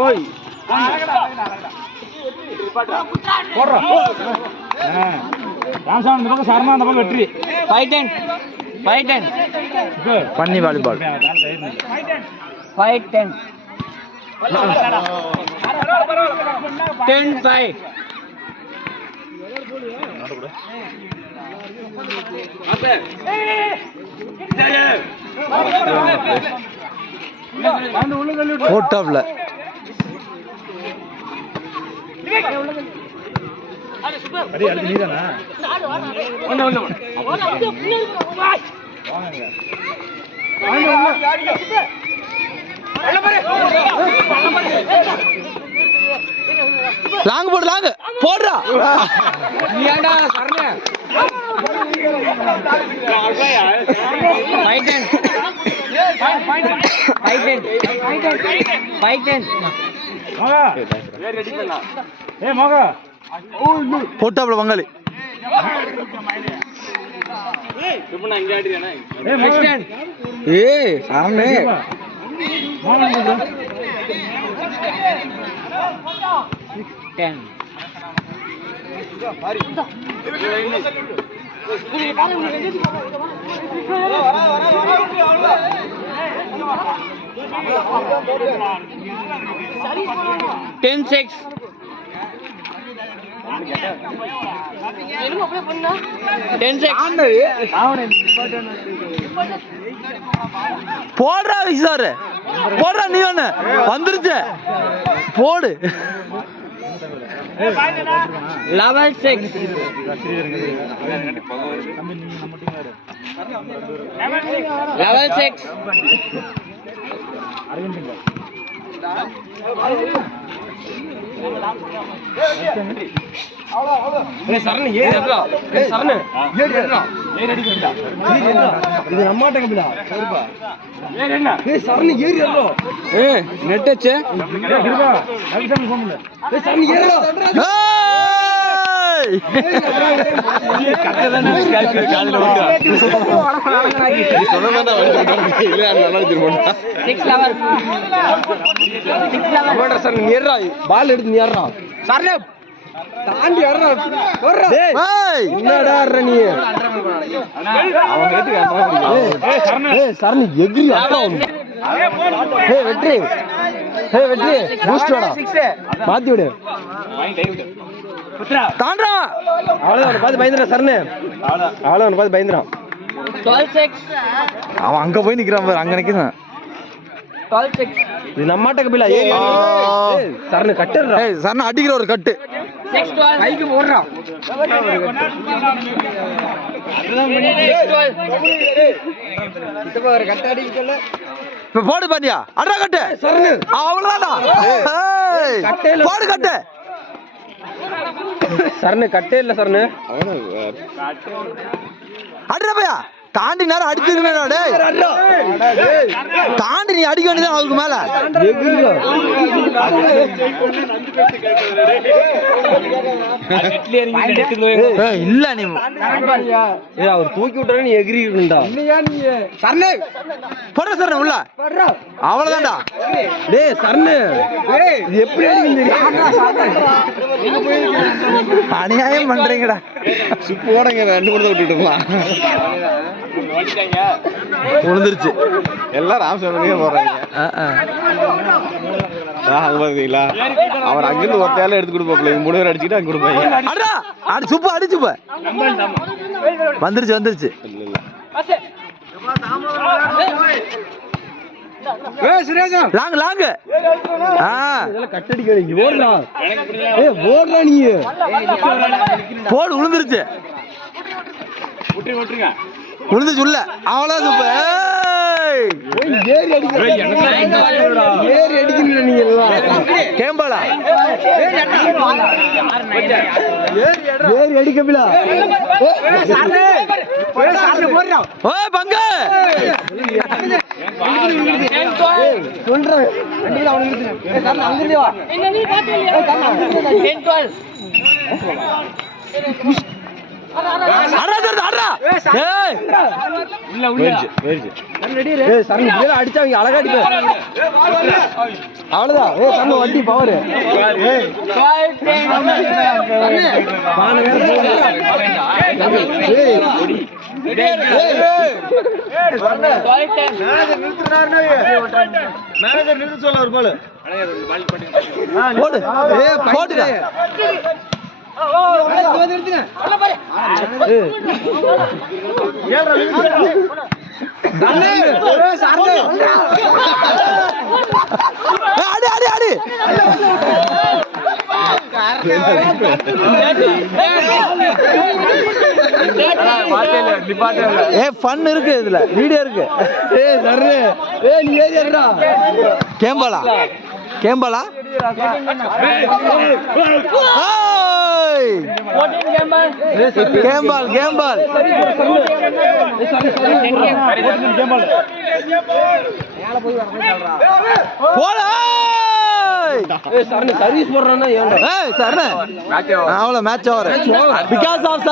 ஓய் போடுறோம் ராமசாமி இந்த பக்கம் சர்மா அந்த பக்கம் வெற்றி ஃபைவ் டென் ஃபைவ் டென் பன்னி volleyball five ten ten five போட்டாப்ல. அடி அடுத்து நீதானா? லாங் போடு லாங். போடுறா. ஏன்டா சரண? ஃபைவ் டென் ஃபைவ் டென் மகா ஏ மகா போட்டாப்ல பங்காளி ஏ டென் டென் சிக்ஸ் போடுறா விசாரு போடுறா நீ ஒண்ணு. வந்துருச்சு. போடு. லெவல் சிக்ஸ் லெவல் சிக்ஸ் இது நம்மாட்ட கம்பிடா ஏய் சரணி ஏறி ஏய் நெட் வச்சு ஏய் கிருபா ரவிசாமி ஃபோன் பண்ணு ஏய் சரணி ஏறி six level six level ball எடுத்து நீ? ஏறா சரண தாண்டி என்னடா நீ சரண எகிரி ஏய் வெற்றி. ஏய் வெற்றி. பூஸ்ட் வாடா. மாத்தி விடு. தாண்டா அவ்வளவுதான் பார்த்து பயந்துடா சரணு. அவ்வளவுதான் பார்த்து பயந்துடான் அவன் அங்க போய் நிக்கிறான் பாரு அங்க நிக்கிறான். Twelve six. இது நம்மாட்ட கபிலா ஏய் சரணு கட்டுறா. ஏய் சரணு அடிக்கிற ஒரு கட்டு. இப்ப போடு பாத்தியா? அடா கட்டு. சரணு. அவ்வளவுதான் போடு கட்டு. சரணு கட்டே இல்ல சரணு. அடிடா பையா. தாண்டி நேரம் அடிச்சிருக்கா தாண்டி நீ அடிக்க வேண்டியதான் அவருக்கு மேல. இல்ல நீ. ஏய் அவர் தூக்கி விட்டாரு நீ எகிரி இருந்தா சரணு. போடுற சரணு உள்ள. அவ்வளவுதான்டா. டேய் சரணு. இது எப்படி அநியாயம் பண்றீங்கடா. சுப்பு ஓடங்க ரெண்டு கூட விட்டுட்டுலாம் உழுந்துருச்சு எல்லாம் ராமசாமிக்கே போடுறாங்க. ஆ, ஆ. ஆ, அங்க பாத்தீங்களா? அவர் அங்கிருந்து ஒத்தையால எடுத்து கொடுப்பாப்ல இவங்க மூணு பேர் அடிச்சுட்டு அங்க கொடுப்பாங்க அடி சுப்பு அடி சுப்பு. வந்துருச்சு வந்துருச்சு. இல்ல இல்ல. லாங் லாங் ஓடுறா நீ. போடு விட்டுருங்க உளுந்துச்சு உள்ள. அவ்வளவுதான் சுப்பு ஏறி அடிக்கிறீங்க நீங்க எல்லாம். கேம்பாலா ஏறி அடிக்கபிலா ஓ பங்க. சொல்றேன் டென் டுவெல் அடா சரண் அடா. ஏய் உள்ள உள்ள. போயிருச்சு போயிருச்சு ஏய் சரண் இப்படியே அடிச்சா அவங்க அழகா அடிப்பேன் அவ்வளவுதான். வண்டி பவர் மேனேஜர் நிறுத்த சொல்ல ஒரு பால் போடு. ஏய் போடுடா அடி அடி அடி ஏ ஃபன் இருக்கு இதுல வீடியோ இருக்கு ஏய் சர்ரு நீ கேம்பாலா கேம்பாலா ஏய் கேம்பால் கேம்பால். போடா சர்வீஸ் போடுறான்னா அவ்வளோ மேட்ச் ஓவர் பிகாஸ் ஆஃப்